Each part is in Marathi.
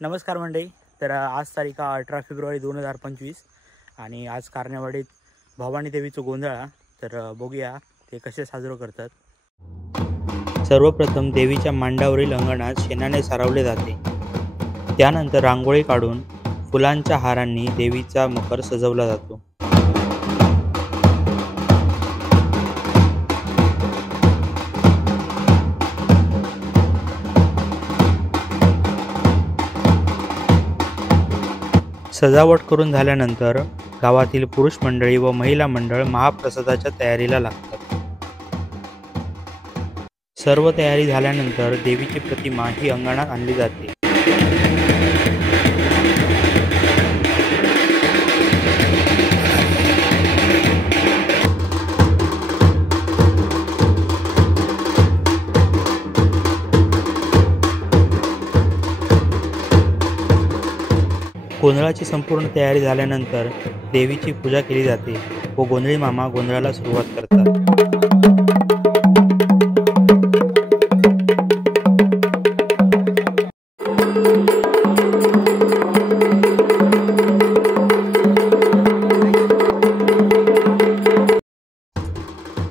नमस्कार मंडळी. तर आज तारीख 18 फेब्रुवारी 2025 आणि आज कारण्यावाडीत भवानी देवीचं गोंधळ. तर बघूया ते कसे साजरे करतात. सर्वप्रथम देवीच्या मांडावरील अंगणात शेणाने सारवले जाते. त्यानंतर रांगोळी काढून फुलांच्या हारांनी देवीचा मकर सजवला जातो. सजावट करून झाल्यानंतर गावातील पुरुष मंडळी व महिला मंडळ महाप्रसादाच्या तयारीला लागतात. सर्व तयारी झाल्यानंतर देवीची प्रतिमा ही अंगणात आणली जाते. गोंधळाची संपूर्ण तयारी झाल्यानंतर देवीची पूजा केली जाते व गोंधळी मामा गोंधळाला सुरुवात करतात.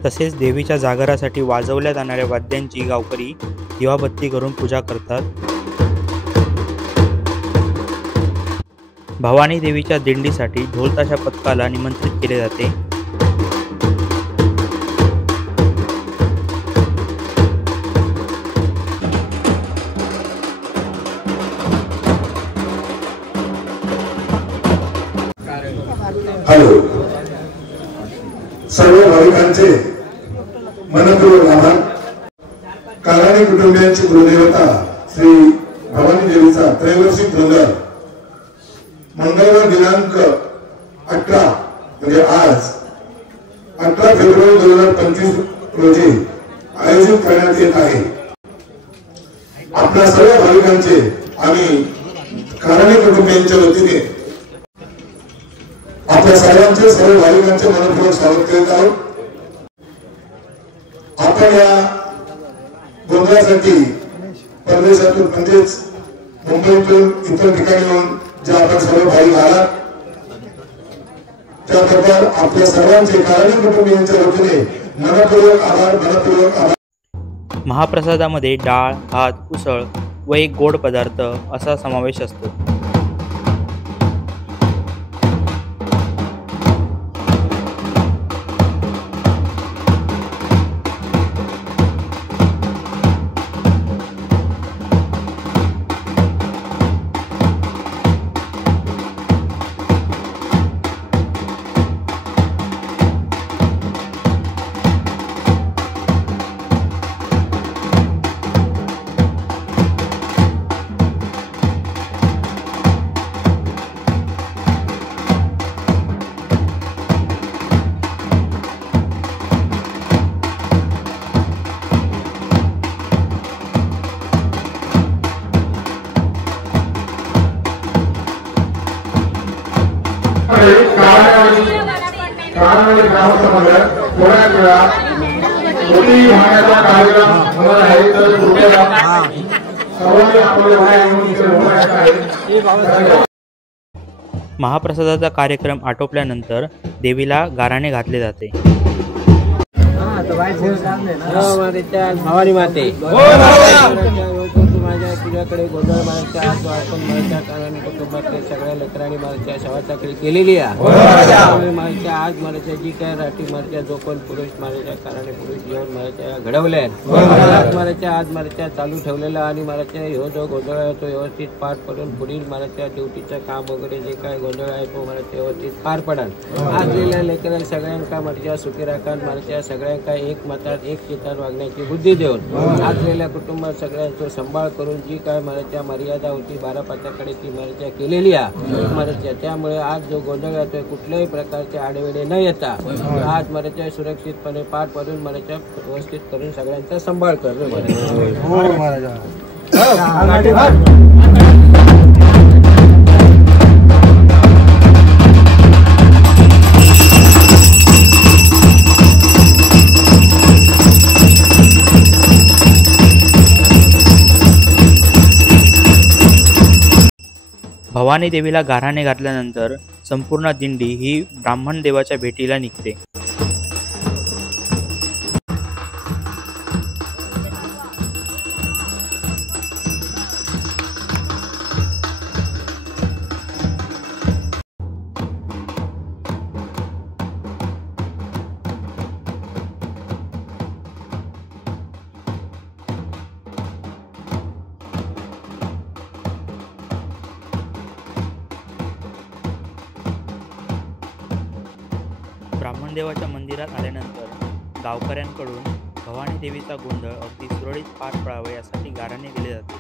तसेच देवीच्या जागरासाठी वाजवल्या जाणाऱ्या वाद्यांची गावकरी दिवाबत्ती करून पूजा करतात. भवानी देवीच्या दिंडीसाठी ढोलताशा पथकाला निमंत्रित केले जाते. हॅलो, सर्व भाविकांचे मनपूर्वक आभार. कालानी कुटुंबियांची कुलदेवता श्री भवानी देवीचा त्रैवार्षिक गोंधळ मंगळवार दिनांक 18 म्हणजे आज 18 फेब्रुवारी 2025 रोजी आयोजित करण्यात येत आहे. आपल्या सर्व भाविकांचे आम्ही कालानी कुटुंबियांच्या वतीने आपल्या सर्व भाविकांचे मनपूर्वक स्वागत करीत आहोत. आपण या गोंधळासाठी परदेशातून म्हणजेच मुंबईतून इतर ठिकाणी येऊन जे आपण सर्व भाविक आलात त्याबद्दल आपल्या सर्वांचे कालानी कुटुंबियांच्या वतीने मनपूर्वक आभार. महाप्रसादामध्ये डाळ, भात, उसळ व एक गोड पदार्थ असा समावेश असतो. महाप्रसादाचा कार्यक्रम आटोपल्यानंतर देवीला गाराणे घातले जाते. भवानी माते माझ्या तुझ्याकडे गोंधळ मारायच्या आज आपण माझ्या कानाने कुटुंबातल्या सगळ्या लेकरांनी मारायच्या शवाचाकरी केलेली आहे. मारायच्या आज मारायच्या जी काय राठी मारायच्या जो कोण पुरुष मारायच्या कानाने पुरुष जेवण मारायच्या घडवल्या आज मारायच्या आज मारायच्या चालू ठेवलेला आणि मारायच्या ह्यो जो गोंधळ आहे तो व्यवस्थित पार पडून पुढील मारायच्या ड्युटीचं काम वगैरे जे काय गोंधळ आहे तो मारायच्या व्यवस्थित पार पडाल. आजलेल्या लेकरांना सगळ्यांका मारायच्या सुखी राखान मारायच्या सगळ्यांका एक मतात एक चितात वागण्याची बुद्धी देऊन आजलेल्या कुटुंबात सगळ्यांचा सांभाळ करून जी काय मराठ्या मर्यादा होती 12 पात्याकडे ती मराठ्या केलेली आहे मराठ्या. त्यामुळे आज जो गोंधळ येतोय कुठल्याही प्रकारचे आडवेडे न येता आज मराठ्या सुरक्षितपणे पार पडून मराठ्या व्यवस्थित करून सगळ्यांचा सांभाळ करणं. भवानी देवीला गाऱ्हाणे घातल्यानंतर संपूर्ण दिंडी ही ब्राह्मण देवाच्या भेटीला निघते. ब्राह्मणदेवाच्या मंदिरात आल्यानंतर गावकऱ्यांकडून भवानी देवीचा गोंधळ अगदी सुरळीत पार पडावा यासाठी गाऱ्हाणे केले जाते.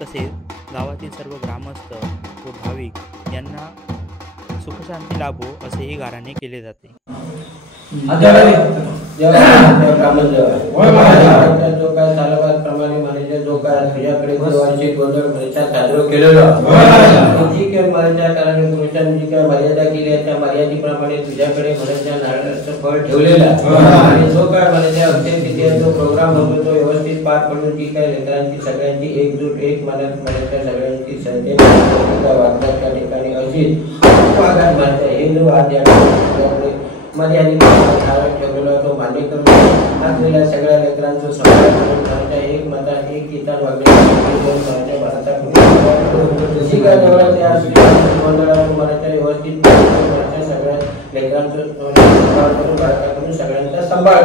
तसेच गावातील सर्व ग्रामस्थ व भाविक यांना सुखशांती लाभो असेही गाऱ्हाणे केले जाते. जो काय सालाबादप्रमाणे म्हणायचे जो काय तुझ्याकडे वार्षिक गोंधळ परीक्षा साजरा केलेला जी काय मराठ्या कारण पुरुषांनी जी काय मर्यादा केली त्या मर्यादेप्रमाणे तुझ्याकडे मराठ्या नारळाचं फळ ठेवलेला आणि जो काय मराठ्या अक्षय तिथे जो प्रोग्राम होतो तो व्यवस्थित पार पडून जी काय लेकरांची सगळ्यांची एकजूट एक मनात मराठ्या सगळ्यांची संख्या वागतात त्या ठिकाणी अशी वागात मराठ्या हिंदू आद्या मर्यादित ठेवलेला तो मान्य करून असलेल्या सगळ्या लेकरांचं समाधान करून मराठा एक मता एक इतर वागण्यासाठी जशी काय देवळाच्या मंडळातून मराठा व्यवस्थित मराठा सगळ्या लेकरांचं सांभाळ करून बाळका करून सगळ्यांचा सांभाळ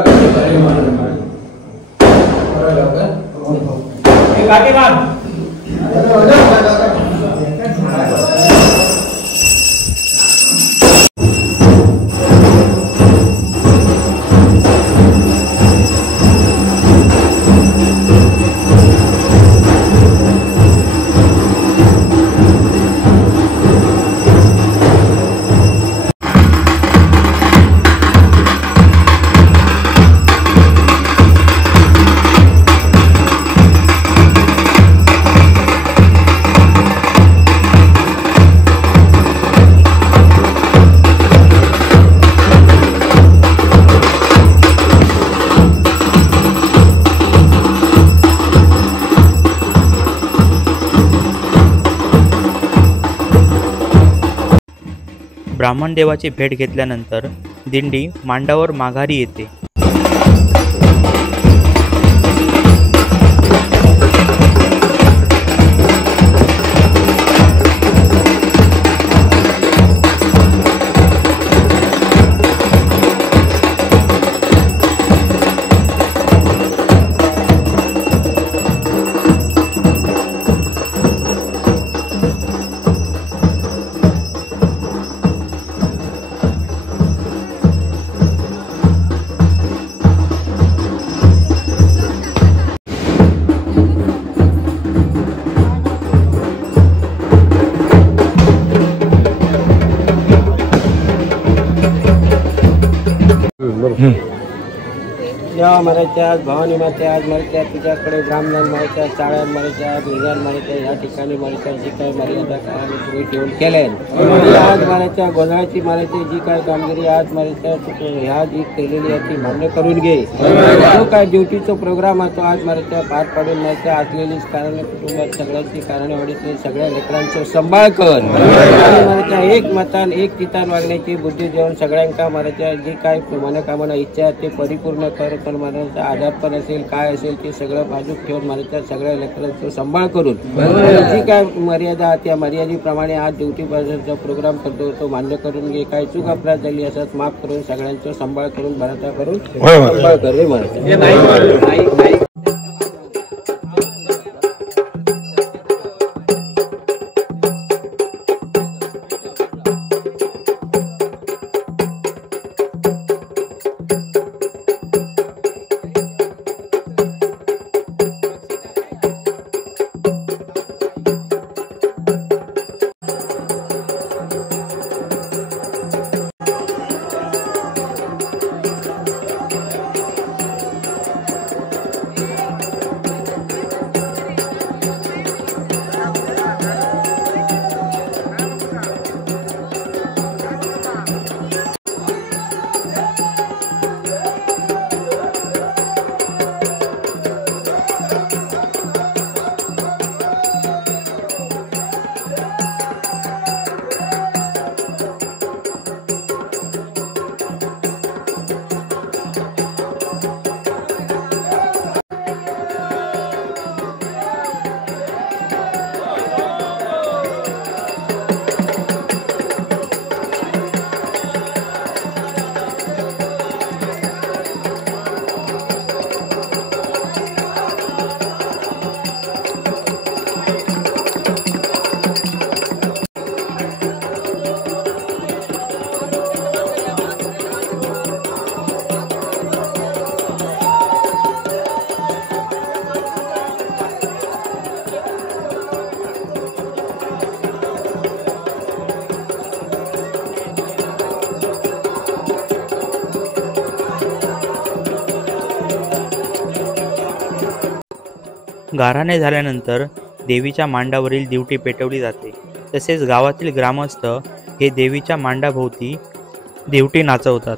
ब्राह्मण देवाची भेट घेतल्यानंतर दिंडी मांडावर माघारी येते. जेव्हा मराठ्या आज भवानी माते आज मराठ्या तुझ्याकडे ब्राह्मण मराठ्या चाळ्यान मराठ्या निजान मराठ्या या ठिकाणी मराठ्या जी काही मर्यादा काळाने पुढे ठेवून केले आज मराठ्या गोंधळाची मराठी जी काय कामगिरी आज मराठ्या ह्या जी केलेली आहे ती मान्य करून घे. जो काय ड्युटीचा प्रोग्राम आहे तो आज मराठ्या पार पाडून मराठ्या असलेलीच कारणे कुटुंबात सगळ्यांची कारणे वडील सगळ्या लेकरांचा सांभाळ कर आणि मराठ्या एक मतान एक चितान वागण्याची बुद्धी देऊन सगळ्यांका मराठ्या जी काय मनोकामना इच्छा ते परिपूर्ण कर. पण मनाचा आधार पण असेल काय असेल ते सगळं बाजूक ठेवून मराठ्या सगळ्या लेकरांचा सांभाळ करून जी काय मर्यादा त्या मर्यादेप्रमाणे आज ड्युटी बाजारचा प्रोग्राम करतो तो मान्य करून घे. काय चूक अपराध झाली असंच माफ करून सगळ्यांचा सांभाळ करून मराठा करून सांभाळ कर रे मराठा. गाराणे झाल्यानंतर देवीच्या मांडावरील दिवटी पेटवली जाते. तसेच गावातील ग्रामस्थ हे देवीच्या मांडाभोवती दिवटी नाचवतात.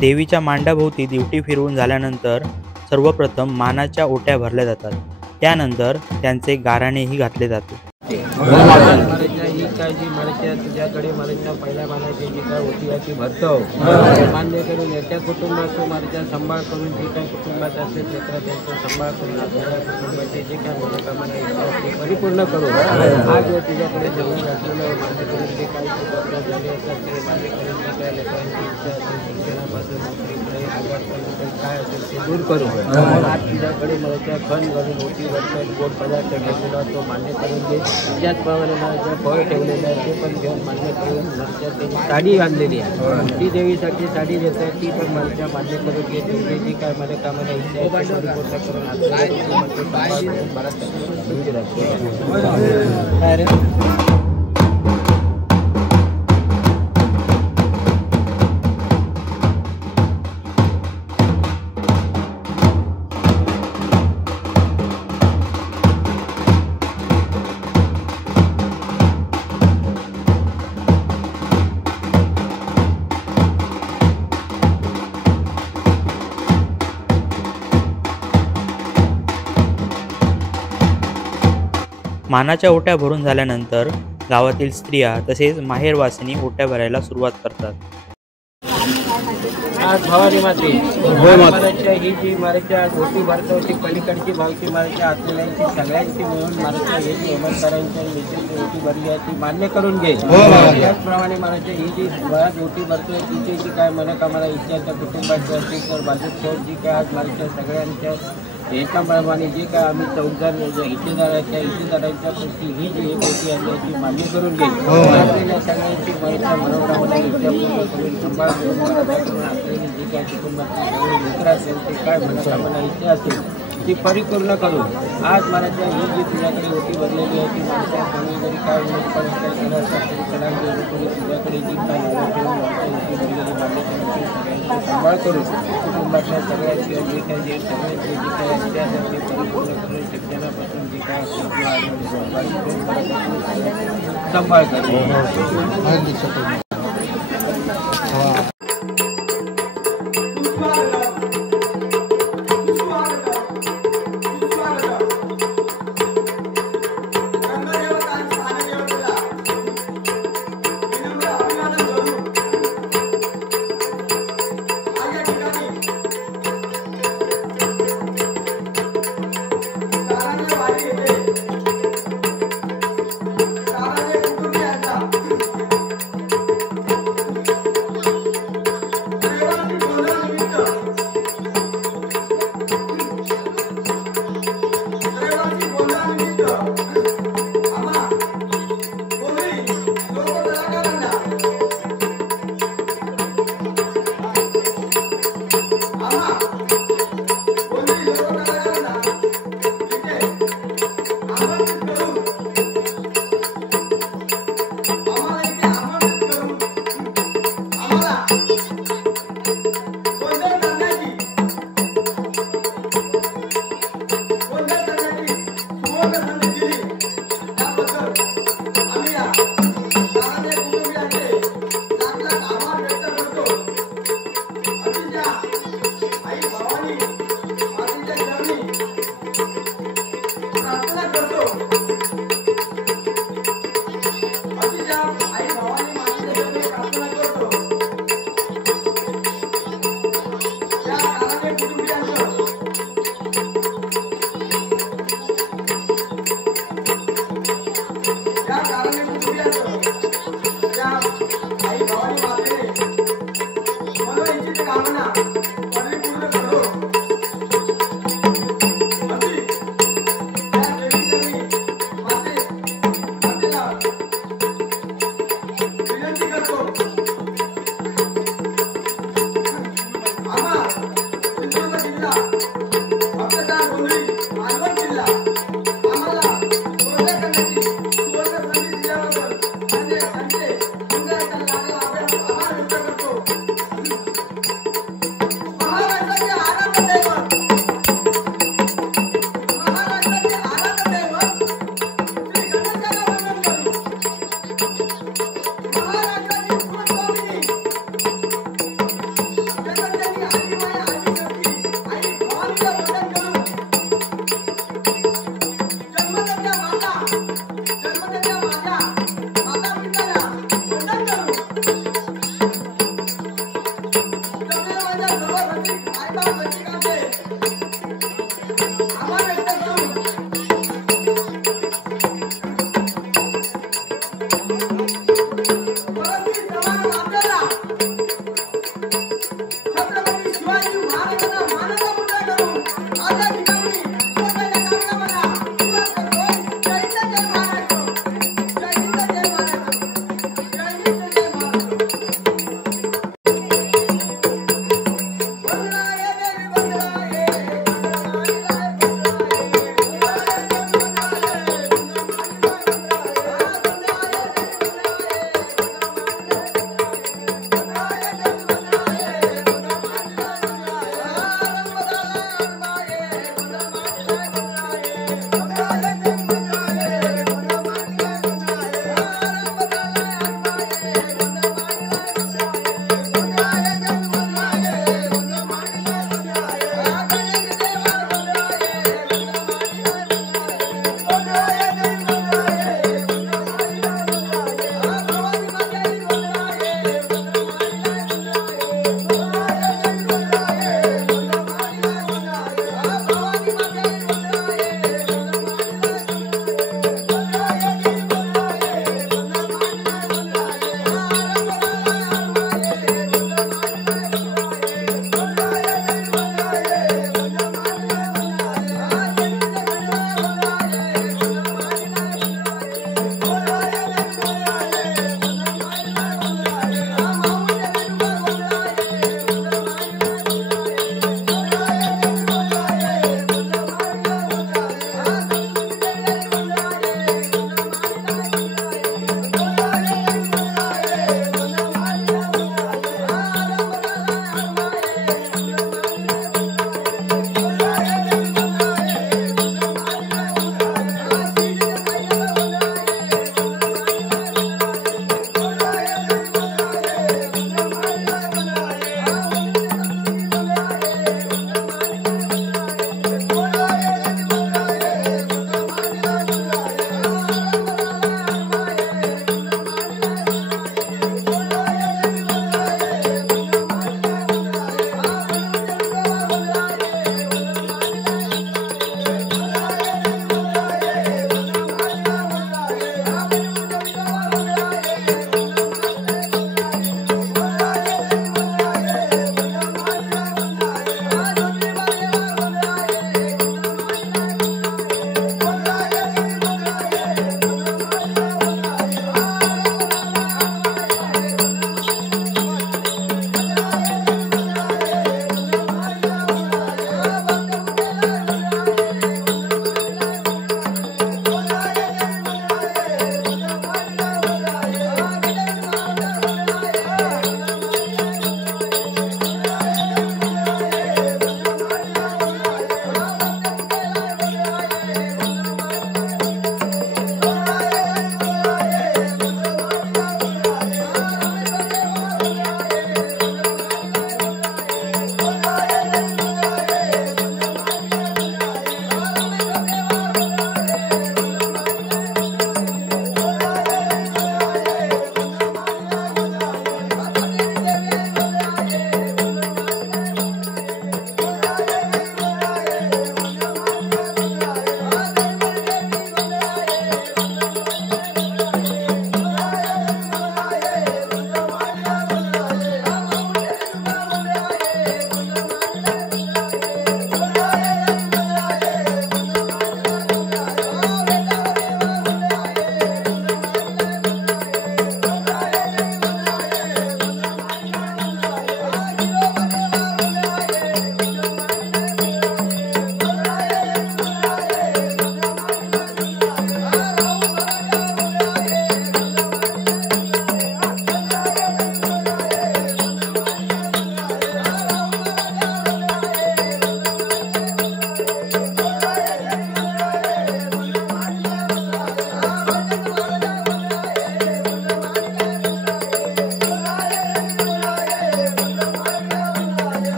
देवीच्या मांडाभोवती दिवटी फिरवून झाल्यानंतर सर्वप्रथम मानाच्या ओट्या भरल्या जातात. त्यानंतर त्यांचे गाराणेही घातले जाते. ही काय जी मानाच्या तुझ्याकडे मानाच्या पहिल्या मानाची जी काय होती याची भरतो मान्य करून याच्या कुटुंबाचा मानाच्या सांभाळ करून जी काय कुटुंबात असेल क्षेत्र त्यांचा सांभाळ करून आपल्या कुटुंबाचे जे काय मनोकामना इच्छा असते परिपूर्ण करून आज तुझ्याकडे जवळ घातलेलं मान्य करून जे काही झाले असतात ते मान्य करून जे काय लेकरांची इच्छा असेल शिक्षणापासून नोकरीकडे आवडपर्यंत काय असेल ते दूर करून आज तुझ्याकडे मला खण घालून मोठी वर्षात गोड पदार्थ ठेवलेला तो मान्य करून दे. त्याचप्रमाणे मला फळ ठेवलेलं आहे ते पण घेऊन मान्य करून नंतर त्याची साडी बांधलेली आहे ती देवीसाठी साडी देत आहे ती पण मला मान्य करून घे. तुझी जी काय मला कामाला इच्छा आहे परिपूर्ण करून आपल्याला बराच मानाच्या ओट्या भरून झाल्यानंतर गावातील स्त्रिया तसेच माहेरवासिनी ओट्या भरायला सुरुवात करतात. आज भवानी माते महाराष्ट्राच्या ही जी महाराष्ट्र ओटी भरतो ती पलीकडची भावची महाराष्ट्र आपल्याची सगळ्यांची मिळून महाराष्ट्र हे जी हेमंतकरांच्या नेतृत्व ओटी भरली आहे ती मान्य करून घे. त्याचप्रमाणे महाराष्ट्र ही जी बराच ओटी भरतोय तिची जी काय मनोकामना इच्छा त्या कुटुंबाची असतील तर बाजूच्या जी काय आज महाराष्ट्र सगळ्यांच्या एकाप्रमाणे जे काय आम्ही 14 हिस्सेदारांच्या पैकी ही जी एक ओटी आहे ती मान्य करून घे. आपल्याला सगळ्यांची महाराष्ट्र मनोकामना इच्छापूर्ण करून सांभाळ करून आपल्याला जे काय कुटुंबातील सगळे मित्र असेल ते काय मनोकामना इच्छा असेल ती परिपूर्ण करून आज महाराष्ट्र ही जी तुझ्याकडे ओटी भरलेली आहे ती महाराष्ट्र कोणी जरी काय केलं असतं तरी कलांची कोणी तुझ्याकडे जी काय ओटी भरलेली मान्य सांभाळ करून कुटुंबातल्या सगळ्यांची जे काय जे सगळ्यांचे जे काय इच्छा असेल ते परिपूर्ण करून शिक्षणापासून जे काय असेल सांभाळ करून आम्हाला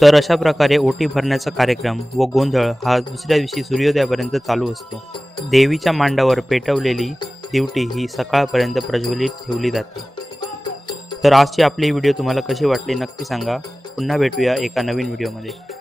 तर अशा प्रकारे ओटी भरण्याचा कार्यक्रम व गोंधळ हा दुसऱ्या दिवशी सूर्योदयापर्यंत चालू असतो. देवीच्या मांडावर पेटवलेली दिवटी ही सकाळपर्यंत प्रज्वलित ठेवली जाते. तर आजची आपली व्हिडिओ तुम्हाला कशी वाटली नक्की सांगा. पुन्हा भेटूया एका नवीन व्हिडिओमध्ये.